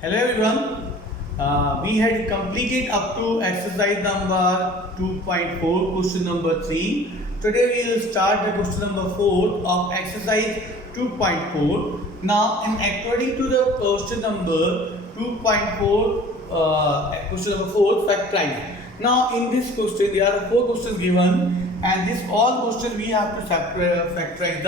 Hello everyone. We had completed up to exercise number 2.4, question number 3. Today we will start the question number 4 of exercise 2.4. Now, in according to the question number 2.4, question number 4, factorize. Now, in this question, there are 4 questions given, and this all questions we have to factorize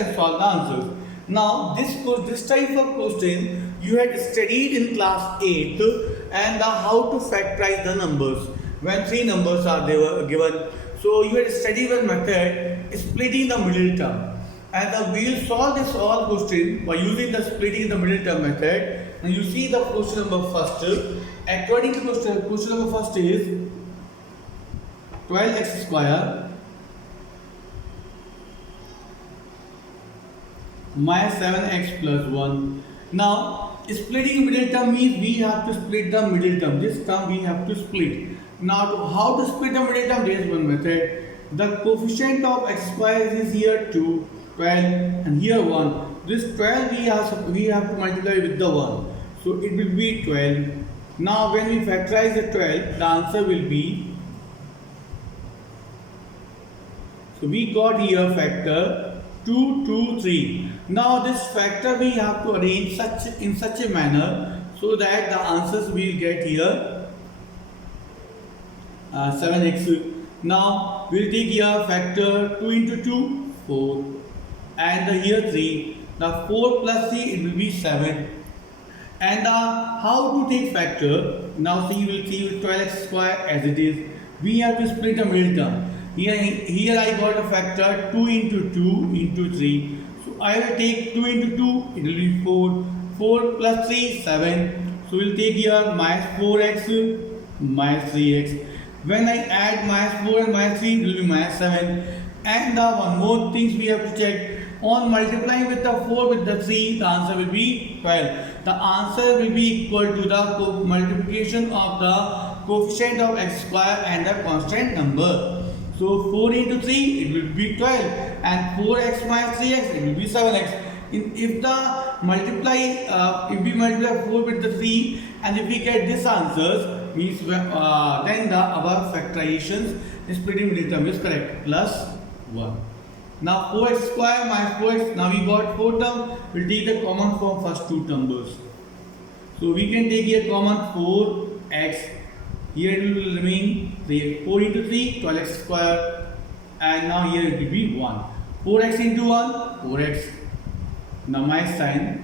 and solve the answers. Now, this type of question you had studied in class 8 and how to factorize the numbers when three numbers are they were given. So you had studied one method splitting the middle term, and we will solve this all question by using the splitting the middle term method. And you see the question number first. According to question number first is 12x square minus 7x plus 1. Now, splitting middle term means we have to split the middle term. This term we have to split. Now, how to split the middle term? There is one method. The coefficient of x square is here 2, 12, and here 1. This 12 we have to multiply with the 1. So, it will be 12. Now, when we factorize the 12, the answer will be. So, we got here factor 2, 2, 3. Now this factor we have to arrange in such a manner so that the answers we will get here 7x. Now we will take here factor 2 into 2, 4, and here 3. The 4 plus 3 it will be 7. And how to take factor? Now see, we will see 12x square as it is. We have to split the middle term. Here I got a factor 2 into 2 into 3. So I will take 2 into 2, it will be 4. 4 plus 3, 7. So we will take here minus 4x minus 3x. When I add minus 4 and minus 3, it will be minus 7. And one more thing we have to check. On multiplying with the 4 with the 3, the answer will be 12. The answer will be equal to the multiplication of the coefficient of x square and the constant number. So 4 into 3 it will be 12, and 4x minus 3x it will be 7x. If we multiply 4 with the 3 and if we get this answers means then our factorizations splitting middle term is correct, plus 1. Now 4x square minus 4x, now we got 4 term, we'll take the common from first two numbers. So we can take here common 4x. Here it will remain 4 into 3, 12x square, and now here it will be 1. 4x into 1, 4x. Now minus sign.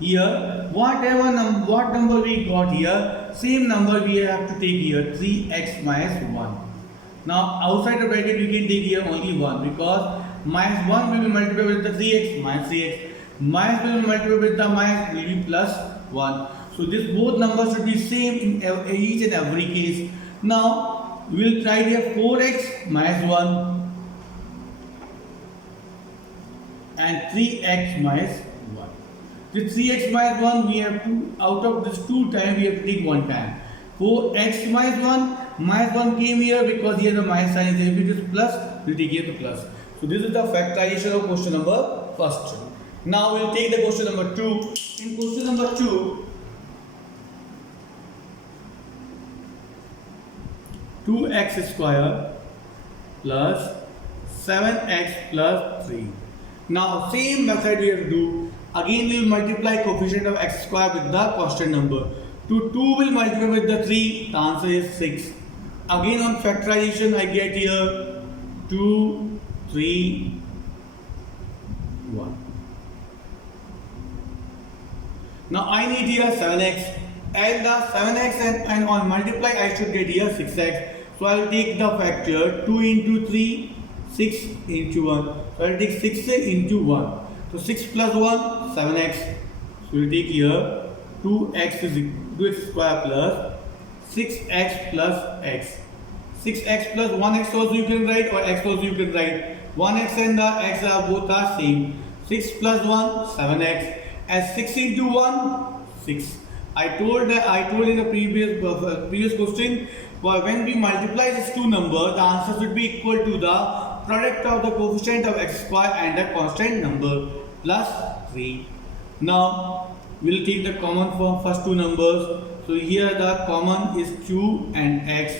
Here, what number we got here, same number we have to take here, 3x minus 1. Now outside the bracket we can take here only 1 because minus 1 will be multiplied with the 3x, minus 3x. Minus will be multiplied with the minus will be plus 1. So this both numbers should be same in each and every case. Now we will try here 4x minus 1 and 3x minus 1. This 3x minus 1 we have to, out of this 2 times we have to take 1 time. 4x minus 1 came here because here the minus sign is there. If it is plus, we take here the plus. So this is the factorization of question number first. Now we will take the question number 2. In question number 2, 2x square plus 7x plus 3. Now same method we have to do. Again we will multiply coefficient of x square with the constant number. 2 will multiply with the 3, the answer is 6. Again on factorization I get here 2, 3, 1. Now I need here 7x. And the 7x and on multiply I should get here 6x. So I will take the factor 2 into 3, 6 into 1. So I will take 6 into 1. So 6 plus 1, 7x. So we will take here 2x square plus 6x plus x. 6x plus 1x also you can write, or x also you can write. 1x and the x are both are same. 6 plus 1, 7x. As 6 into 1, 6. I told in the previous question, when we multiply these two numbers, the answer should be equal to the product of the coefficient of x square and the constant number plus 3. Now we'll take the common for first two numbers. So here the common is 2 and x.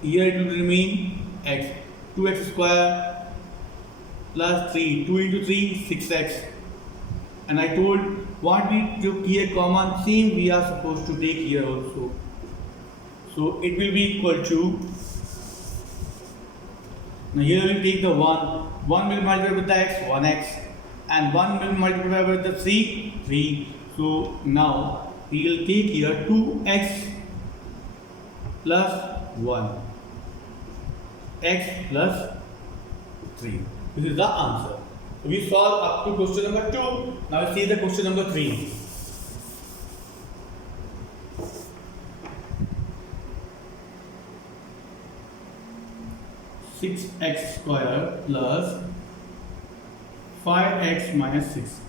Here it will remain x. 2x square plus 3. 2 into 3, 6x. And I told what we took here common, same we are supposed to take here also. So it will be equal to, now here we will take the 1. 1 will multiply with the x, 1x. And 1 will multiply with the 3, 3. So now we will take here 2x plus 1. X plus 3. This is the answer. So we solve up to question number 2. Now we see the question number 3. 6x square plus 5x minus 6.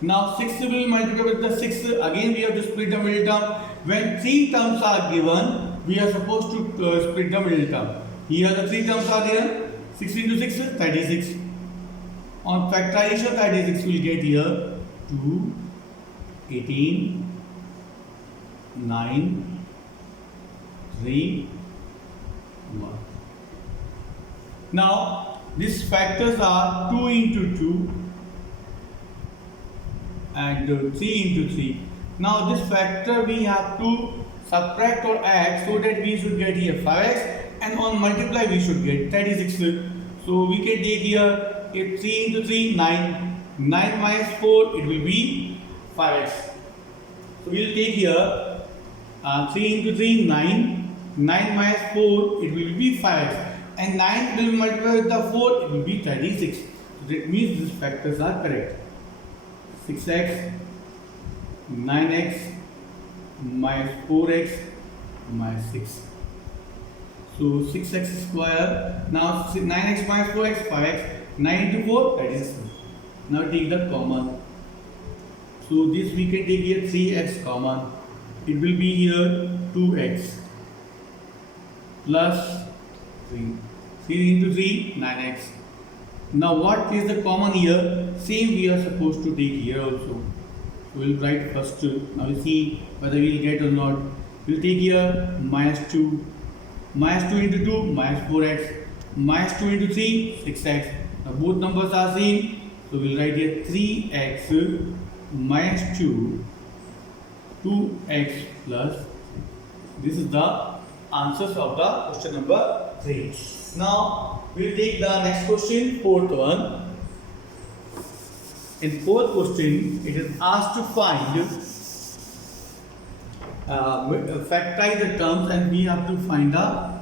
Now 6 will multiply with the 6. Again we have to split the middle term. When 3 terms are given, we are supposed to split the middle term. Here the 3 terms are there. 6 into 6, 36. On factorization, 36 will get here 2, 18, 9, 3, 1. Now these factors are 2 into 2 and 3 into 3. Now this factor we have to subtract or add so that we should get here 5x, and on multiply we should get 36. So we can take here, if 3 into 3, 9. 9 minus 4, it will be 5x. So we will take here 3 into 3, 9. 9 minus 4, it will be 5x. And 9 will multiply with the 4, it will be 36. So that means these factors are correct. 6x, 9x, minus 4x, minus 6. So 6x square, now 9x minus 4x, 5x, 9 into 4, that is 7. Now take the common. So this we can take here 3x common. It will be here 2x plus 3. 3 into 3, 9x. Now what is the common here? Same we are supposed to take here also. So we will write first. Now we see whether we will get or not. We will take here minus 2. Minus 2 into 2, minus 4x. Minus 2 into 3, 6x. Now both numbers are same. So we will write here 3x minus 2, 2x plus. This is the answers of the question number 3. Now we will take the next question, fourth one. In fourth question, it is asked to find factorize the terms, and we have to find the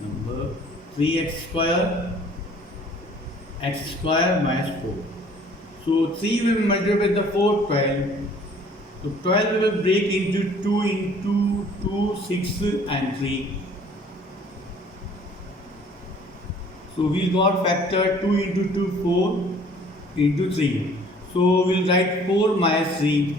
number 3x square, x square minus 4. So 3 will multiply with the 4, 12. So 12 will break into 2 into 2, 6 and 3. So we got factor 2 into 2, 4 into 3. So we'll write 4 minus 3.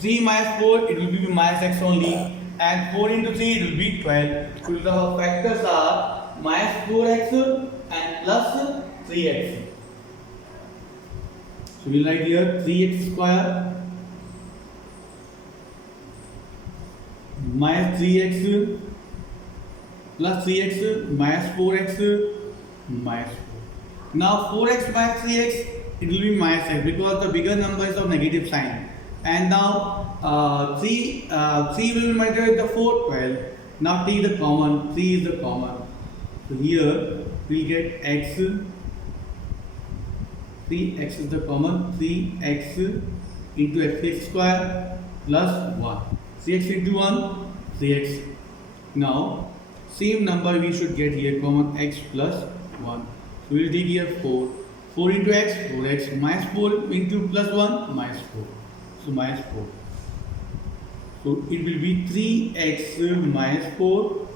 3 minus 4, it will be minus x only, and 4 into 3, it will be 12. So the factors are minus 4x and plus 3x. So we'll write here 3x square minus 3x plus 3x minus 4x minus 4. Now 4x minus 3x, it will be minus x because the bigger number is of negative sign. And now 3 will multiply with the 4, 12. Now take the common, 3 is the common. So here we get x, 3x is the common, 3x into x square plus 1. 3x into 1, 3x. Now same number we should get here, common x plus 1. So we will take here 4. 4 into x, 4x, minus 4 into plus 1, minus 4. So minus 4. So it will be 3x minus 4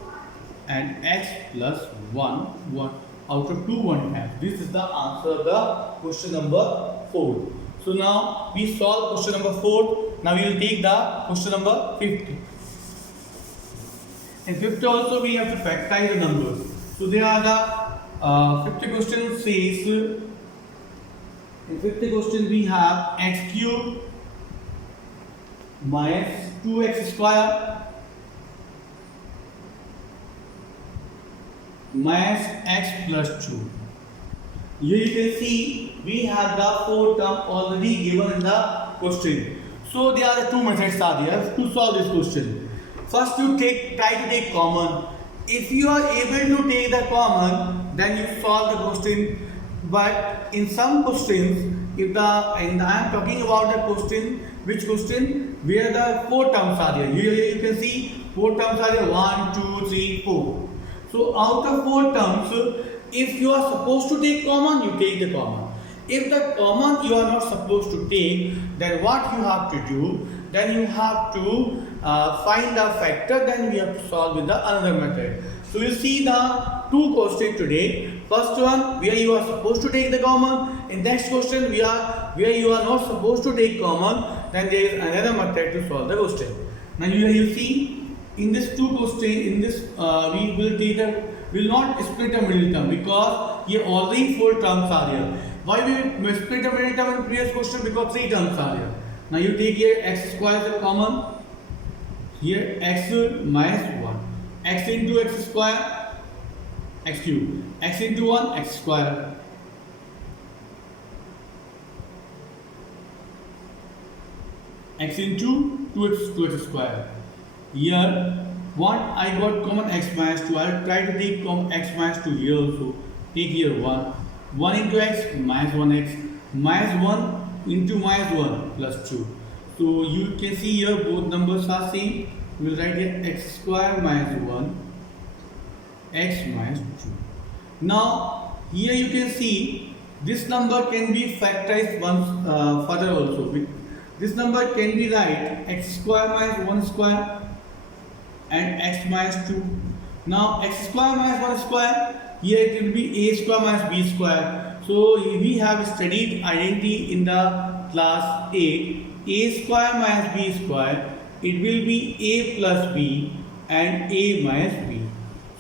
and x plus 1. Out of 2, 1 half. This is the answer of the question number 4. So now we solve question number 4. Now we will take the question number 50. In 50 also we have to factorize the numbers. So there are the 50 question says In fifth question we have x cube minus 2x square minus x plus 2. Here you can see we have the four term already given in the question. So there are two methods are there to solve this question. First you try to take common. If you are able to take the common, then you solve the question. But in some questions, I am talking about the question, which question where the four terms are there. Here you can see four terms are there, 1, 2, 3, 4. So out of four terms, if you are supposed to take common, you take the common. If the common you are not supposed to take, then what you have to do? Then you have to find the factor, then we have to solve with the another method. So you see the two questions today. First one where you are supposed to take the common. In next question where you are not supposed to take common, then there is another method to solve the question. Now you see in this two question, in this we will not split the middle term because here already four terms are here. Why we will split the middle term in previous question? Because three terms are here. Now you take here x square as a common. Here x minus 1. X into x square, x cube. X into 1, x square. X into 2x square. Here, what I got common x minus 2. I will try to take common x minus 2 here also. Take here 1. 1 into x minus 1x. Minus 1 into minus 1 plus 2. So you can see here both numbers are same. We will write here x square minus 1, x minus 2. Now here you can see this number can be factorized once further also. This number can be write x square minus 1 square and x minus 2. Now x square minus 1 square, here it will be a square minus b square. So we have studied identity in the class 8. A square minus b square, it will be a plus b and a minus b.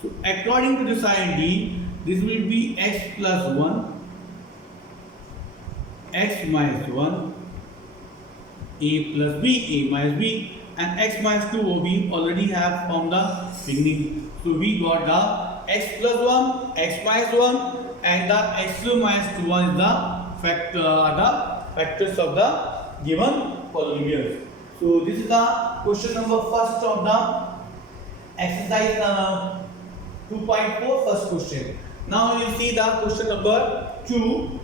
So according to this identity, this will be x plus 1, x minus 1, a plus b, a minus b, and x minus 2 we already have from the beginning. So we got the x plus 1, x minus 1, and the x minus 2 is the factors of the given polynomials. So this is the question number first of the exercise 2.4 first question. Now you will see the question number 2.